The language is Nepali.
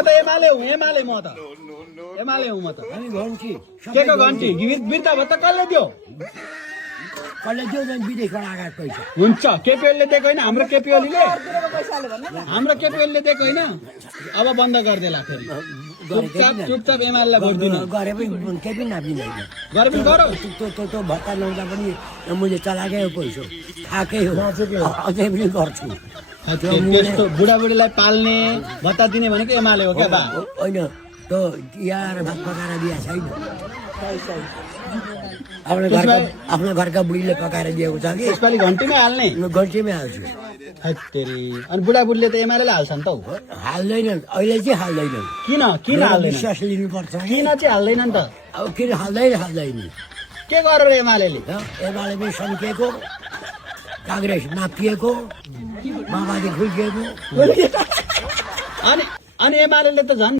त एमाले हुँ म त एमाले हुँ म त हामी घन्टी के को घन्टी बिर्ता भत्ता कसले दियो कसले दियो भने विदेशबाट आएको पैसा हुन्छ केपिएलले दिएको होइन हाम्रो केपिएलले हाम्रो केपिएलले दिएको होइन अब बन्द गरिदेला फेरि चुपचाप एमालेलाई भोट दिनु गरे पनि केही पनि नापिँदैन गरे पनि गर त्यो भत्ता ल्याउँदा पनि मैले चलाएकै हो पैसा खाएकै हो अझै पनि गर्छु त्यस्तो बुढाबुढीलाई पाल्ने भत्ता दिने भनेको एमाले हो क्या बा होइन त्यो यार भात पकाएर दिएको छैन आफ्नो घरका बुढीले पकाएर दिएको छ कि यसपालि घन्टीमै हाल्ने घन्टीमै हाल्छु हेत्तेरी अनि बुढाबुढीले त एमाले हाल्छ नि त हौ हाल्दैनन् अहिले चाहिँ हाल्दैनन् किन हाल्दैन विश्वास लिनुपर्छ किन चाहिँ हाल्दैन नि त अब किन हाल्दैन के गरेर एमाले एमाले पनि सन्किएको काङ्ग्रेस नापिएको माओवादी खुल्किएको अनि एमाले त झन्